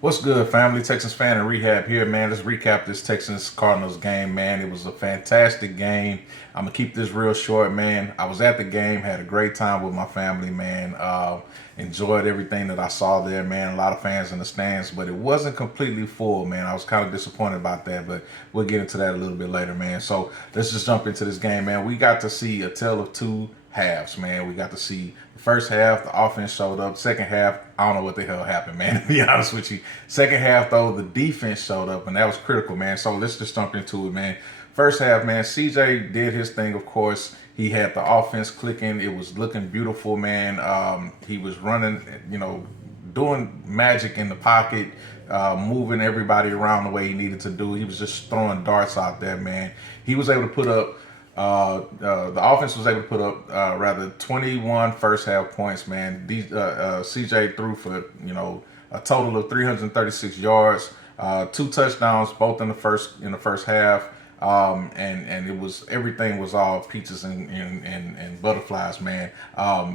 What's good, family? Texans fan and rehab here, man. Let's recap this Texans Cardinals game, man. It was a fantastic game. I'm gonna keep this real short, man. I was at the game, had a great time with my family, man. Enjoyed everything that I saw there, man. A lot of fans in the stands, but it wasn't completely full, man. I was kind of disappointed about that, but we'll get into that a little bit later, man. So let's just jump into this game, man. We got to see a tale of two halves, man. We got to see the first half, the offense showed up. Second half, I don't know what the hell happened, man, to be honest with you. Second half, though, the defense showed up, and that was critical, man. So let's just jump into it, man. First half, man, CJ did his thing, of course. He had the offense clicking. It was looking beautiful, man. He was running, doing magic in the pocket, moving everybody around the way he needed to do. He was just throwing darts out there, man. He was able to put up the offense was able to put up rather 21 first half points, man. CJ threw for a total of 336 yards, two touchdowns, both in the first half. And it was everything was all peaches and butterflies, man.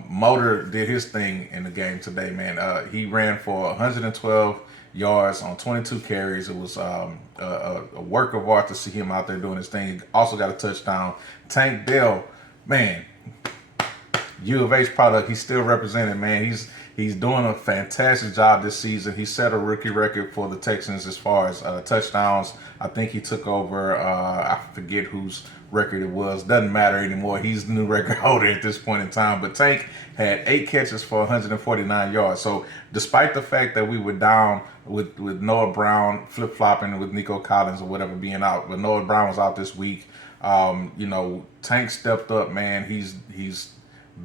Motor did his thing in the game today, man. He ran for 112 yards on 22 carries. It was a work of art to see him out there doing his thing. He also got a touchdown. Tank Dell, man, U of H product. He's still represented, man. He's doing a fantastic job this season. He set a rookie record for the Texans as far as touchdowns. I think he took over. I forget whose record it was. Doesn't matter anymore. He's the new record holder at this point in time. But Tank had 8 catches for 149 yards. So despite the fact that we were down with Noah Brown flip flopping with Nico Collins or whatever being out, but Noah Brown was out this week. Tank stepped up, man. He's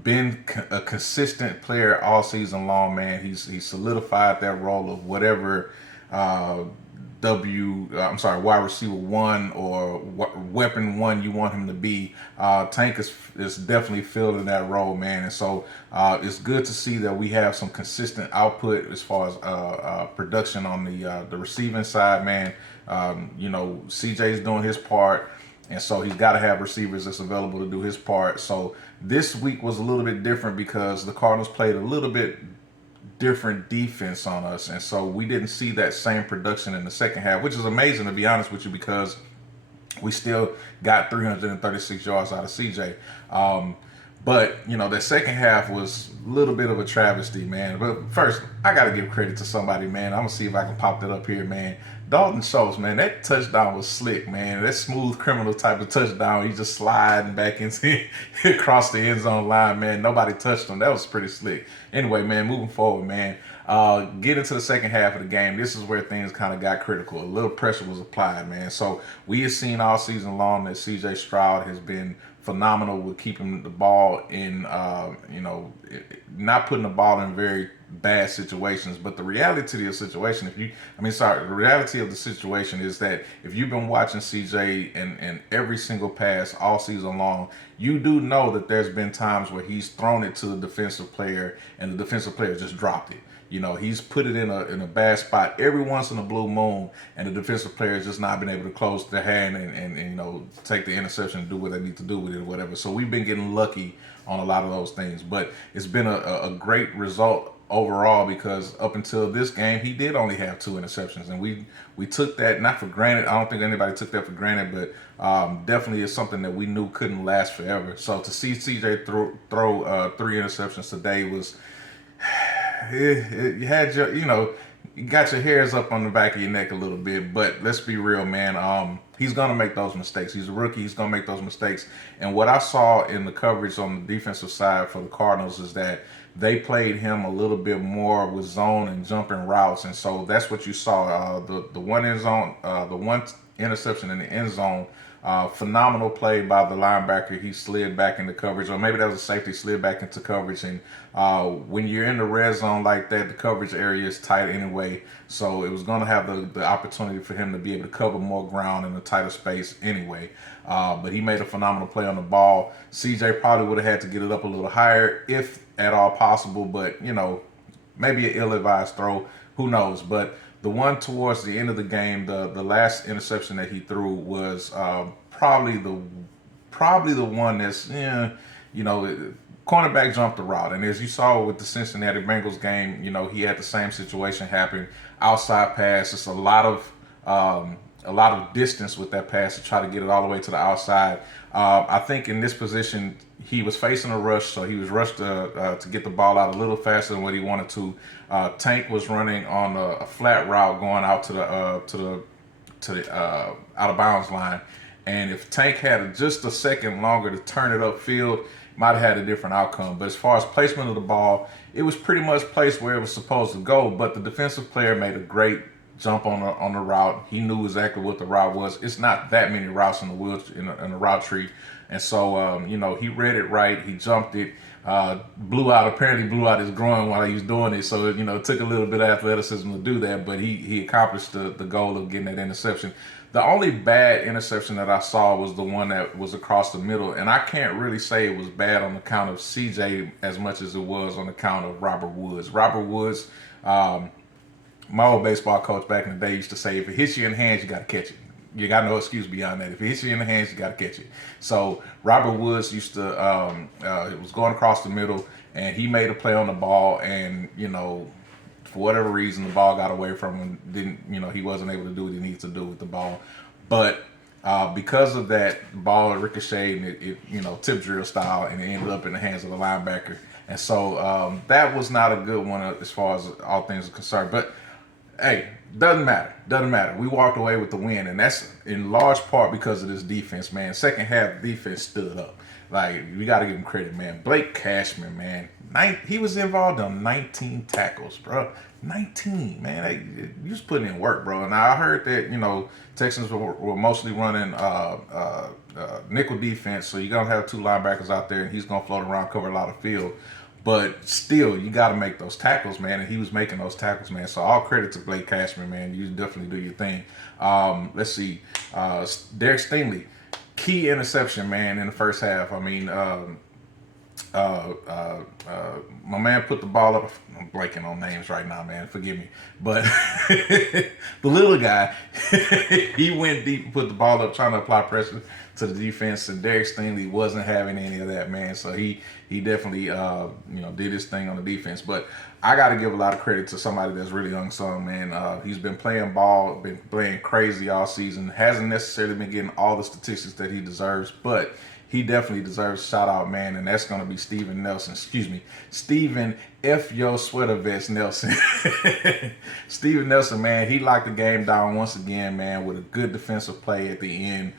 been a consistent player all season long, man. He's solidified that role of whatever wide receiver one or weapon one you want him to be. Tank is definitely filling that role, man. And so it's good to see that we have some consistent output as far as production on the receiving side, man. CJ's doing his part. And so he's got to have receivers that's available to do his part. So this week was a little bit different because the Cardinals played a little bit different defense on us. And so we didn't see that same production in the second half, which is amazing, to be honest with you, because we still got 336 yards out of CJ. But, that second half was a little bit of a travesty, man. But first, I got to give credit to somebody, man. I'm going to see if I can pop that up here, man. Dalton Schultz, man, that touchdown was slick, man. That smooth criminal type of touchdown. He just sliding back into across the end zone line, man. Nobody touched him. That was pretty slick. Anyway, man, moving forward, man. Get into the second half of the game. This is where things kind of got critical. A little pressure was applied, man. So we have seen all season long that C.J. Stroud has been phenomenal with keeping the ball in, not putting the ball in very bad situations. But the reality of the situation, the reality of the situation is that if you've been watching CJ and every single pass all season long, you do know that there's been times where he's thrown it to the defensive player and the defensive player just dropped it. He's put it in a bad spot every once in a blue moon, and the defensive player has just not been able to close their hand and take the interception and do what they need to do with it or whatever. So we've been getting lucky on a lot of those things, but it's been a great result overall because up until this game, he did only have 2 interceptions, and we took that not for granted. I don't think anybody took that for granted, but definitely is something that we knew couldn't last forever. So to see CJ throw 3 interceptions today was you had you got your hairs up on the back of your neck a little bit, but let's be real, man. He's gonna make those mistakes. He's a rookie. He's gonna make those mistakes. And what I saw in the coverage on the defensive side for the Cardinals is that they played him a little bit more with zone and jumping routes, and so that's what you saw. The one end zone, the one interception in the end zone. Phenomenal play by the linebacker. He slid back into coverage, or maybe that was a safety, slid back into coverage. And when you're in the red zone like that, the coverage area is tight anyway. So it was going to have the opportunity for him to be able to cover more ground in a tighter space anyway. But he made a phenomenal play on the ball. CJ probably would have had to get it up a little higher if at all possible, but maybe an ill-advised throw. Who knows? But the one towards the end of the game, the last interception that he threw was probably the one that's cornerback jumped the route, and as you saw with the Cincinnati Bengals game, he had the same situation happen. outside pass. It's a lot of distance with that pass to try to get it all the way to the outside. I think in this position he was facing a rush, so he was rushed to get the ball out a little faster than what he wanted to. Tank was running on a flat route going out to the out of bounds line, and if Tank had just a second longer to turn it upfield, might have had a different outcome. But as far as placement of the ball, it was pretty much placed where it was supposed to go. But the defensive player made a great jump on the route. He knew exactly what the route was. It's not that many routes in the in the route tree, and so he read it right. He jumped it. Apparently blew out his groin while he was doing it. So, it took a little bit of athleticism to do that, but he accomplished the goal of getting that interception. The only bad interception that I saw was the one that was across the middle, and I can't really say it was bad on account of CJ as much as it was on account of Robert Woods. Robert Woods, my old baseball coach back in the day used to say, if it hits you in the hands, you got to catch it. You got no excuse beyond that. If it hits you in the hands, you got to catch it. So Robert Woods used to, it was going across the middle, and he made a play on the ball, and for whatever reason, the ball got away from him. He wasn't able to do what he needs to do with the ball. But because of that, the ball ricocheted, and it tip drill style, and it ended up in the hands of the linebacker. And so that was not a good one as far as all things are concerned. But hey, doesn't matter. Doesn't matter. We walked away with the win, and that's in large part because of this defense, man. Second half, the defense stood up. Like, we got to give him credit, man. Blake Cashman, man. He was involved in 19 tackles, bro. 19, man. You was putting in work, bro. And I heard that, Texans were mostly running nickel defense, so you're going to have two linebackers out there, and he's going to float around, cover a lot of field. But still, you got to make those tackles, man. And he was making those tackles, man. So all credit to Blake Cashman, man. You definitely do your thing. Let's see. Derek Stingley, key interception, man, in the first half. I mean, my man put the ball up. I'm blanking on names right now, man. Forgive me. But the little guy, he went deep and put the ball up, trying to apply pressure to the defense. And Derek Stingley wasn't having any of that, man. So he definitely did his thing on the defense. But I got to give a lot of credit to somebody that's really unsung, man. He's been playing ball, been playing crazy all season. Hasn't necessarily been getting all the statistics that he deserves, but he definitely deserves a shout out, man, and that's going to be Steven Nelson. Steven F. Yo Sweater Vest Nelson. Steven Nelson, man, he locked the game down once again, man, with a good defensive play at the end.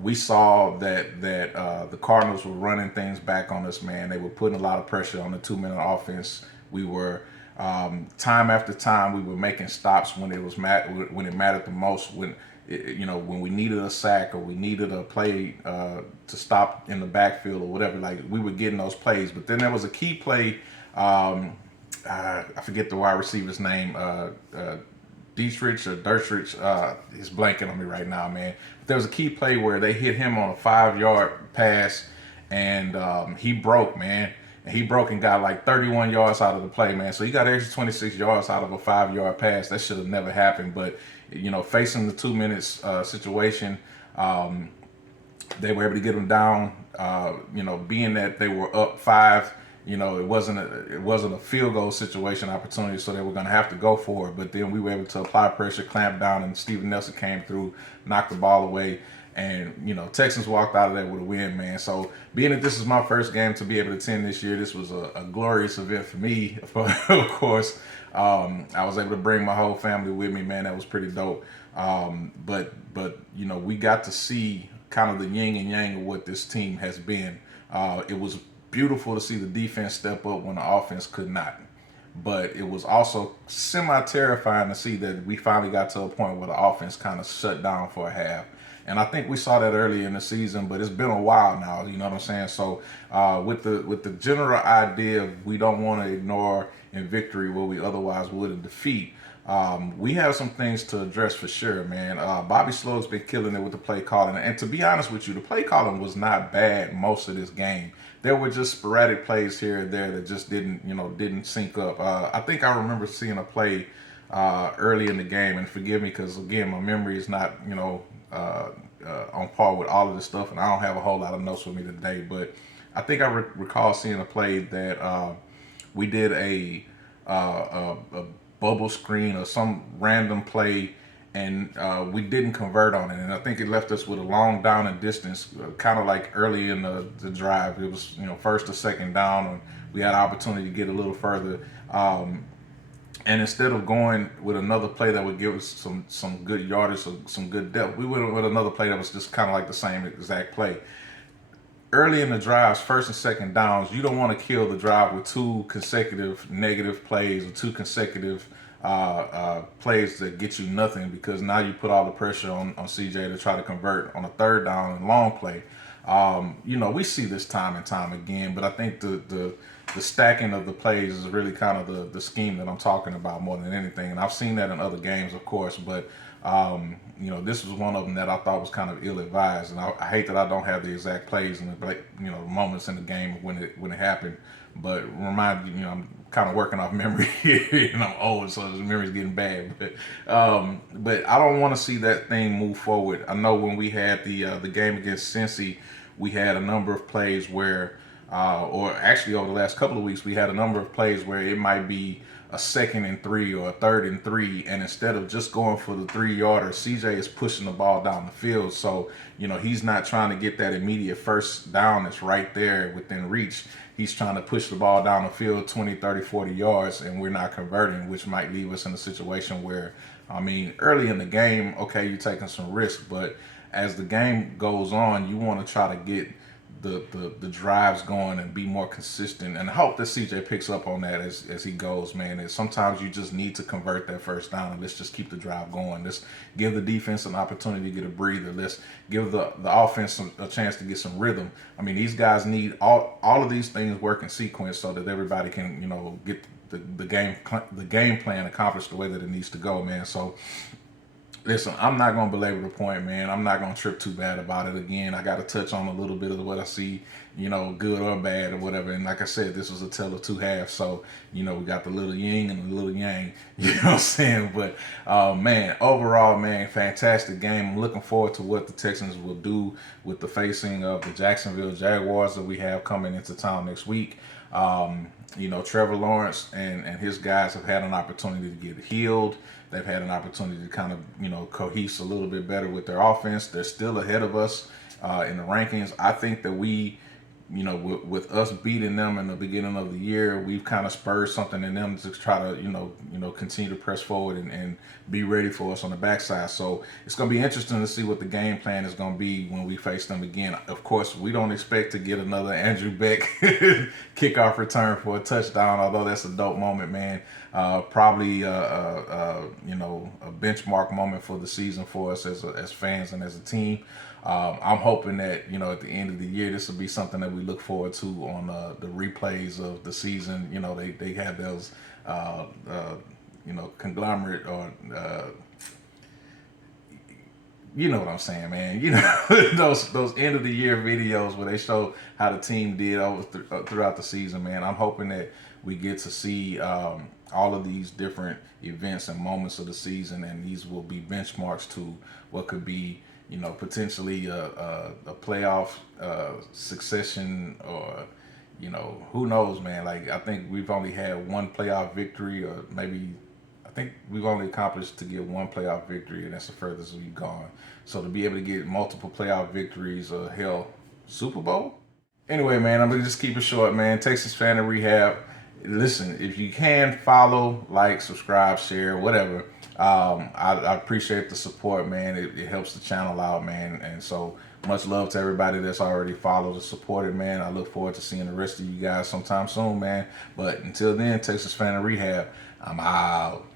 We saw that the Cardinals were running things back on us, man. They were putting a lot of pressure on the 2-minute offense. We were time after time we were making stops when it mattered the most. When we needed a sack or we needed a play to stop in the backfield or whatever, like we were getting those plays. But then there was a key play. I forget the wide receiver's name. Dietrich or Dertrich, he's blanking on me right now, man. But there was a key play where they hit him on a 5-yard pass, and he broke, man. And he broke and got like 31 yards out of the play, man. So he got extra 26 yards out of a 5-yard pass. That should have never happened. But, facing the 2 minutes situation, they were able to get him down. Being that they were up 5, it wasn't a field goal situation opportunity, so they were going to have to go for it. But then we were able to apply pressure, clamp down, and Steven Nelson came through, knocked the ball away. And, Texans walked out of there with a win, man. So being that this is my first game to be able to attend this year, this was a glorious event for me, of course. I was able to bring my whole family with me, man. That was pretty dope. But we got to see kind of the yin and yang of what this team has been. It was beautiful to see the defense step up when the offense could not. But it was also semi-terrifying to see that we finally got to a point where the offense kind of shut down for a half. And I think we saw that early in the season, but it's been a while now, you know what I'm saying? So with the general idea of we don't want to ignore in victory what we otherwise would in defeat, we have some things to address for sure, man. Bobby Slowe's been killing it with the play calling. And to be honest with you, the play calling was not bad most of this game. There were just sporadic plays here and there that just didn't sync up. I think I remember seeing a play early in the game, and forgive me because, again, my memory is not, on par with all of this stuff, and I don't have a whole lot of notes with me today, but I think I recall seeing a play that we did a bubble screen or some random play, and we didn't convert on it. And I think it left us with a long down and distance, kind of like early in the drive. It was, first or second down, and we had an opportunity to get a little further. And instead of going with another play that would give us some good yardage or some good depth, we went with another play that was just kind of like the same exact play. Early in the drives, first and second downs, you don't want to kill the drive with two consecutive negative plays or two consecutive plays that get you nothing, because now you put all the pressure on CJ to try to convert on a third down and long play. We see this time and time again, but I think the stacking of the plays is really kind of the scheme that I'm talking about more than anything. And I've seen that in other games, of course, but this was one of them that I thought was kind of ill-advised. And I hate that I don't have the exact plays and the moments in the game when it happened. But remind you, I'm kind of working off memory, and I'm old, so the memory's getting bad. But I don't want to see that thing move forward. I know when we had the game against Cincy, we had a number of plays where, or actually over the last couple of weeks, we had a number of plays where it might be a 2nd and 3 or a 3rd and 3, and instead of just going for the 3-yarder, CJ is pushing the ball down the field. So, he's not trying to get that immediate first down that's right there within reach. He's trying to push the ball down the field 20, 30, 40 yards, and we're not converting, which might leave us in a situation where, early in the game, okay, you're taking some risk, but as the game goes on, you want to try to get the drives going and be more consistent, and hope that CJ picks up on that as he goes, man. And sometimes you just need to convert that first down, and let's just keep the drive going. Let's give the defense an opportunity to get a breather. Let's give the offense a chance to get some rhythm. These guys need all of these things work in sequence so that everybody can, get the game plan accomplished the way that it needs to go, man. So listen, I'm not going to belabor the point, man. I'm not going to trip too bad about it. Again, I got to touch on a little bit of what I see, good or bad or whatever. And like I said, this was a tale of two halves. So, we got the little yin and the little yang, you know what I'm saying? But, man, overall, man, fantastic game. I'm looking forward to what the Texans will do with the facing of the Jacksonville Jaguars that we have coming into town next week. Trevor Lawrence and his guys have had an opportunity to get healed. They've had an opportunity to kind of, cohese a little bit better with their offense. They're still ahead of us in the rankings. I think that we, with us beating them in the beginning of the year, we've kind of spurred something in them to try to, continue to press forward and be ready for us on the backside. So it's going to be interesting to see what the game plan is going to be when we face them again. Of course, we don't expect to get another Andrew Beck kickoff return for a touchdown, although that's a dope moment, man. Probably, a benchmark moment for the season for us as fans and as a team. I'm hoping that, at the end of the year, this will be something that we look forward to on the replays of the season. They have those, conglomerate or, you know what I'm saying, man. Those end of the year videos where they show how the team did throughout the season, man. I'm hoping that we get to see all of these different events and moments of the season, and these will be benchmarks to what could be, potentially a playoff succession, or, who knows, man. Like, I think we've only had one playoff victory, or maybe I think we've only accomplished to get one playoff victory, and that's the furthest we've gone. So to be able to get multiple playoff victories, or hell, Super Bowl? Anyway, man, I'm going to just keep it short, man. Texas Fan in Rehab. Listen, if you can, follow, like, subscribe, share, whatever. I appreciate the support, man. It helps the channel out, man. And so much love to everybody that's already followed and supported, man. I look forward to seeing the rest of you guys sometime soon, man. But until then, Texas Fan in Rehab, I'm out.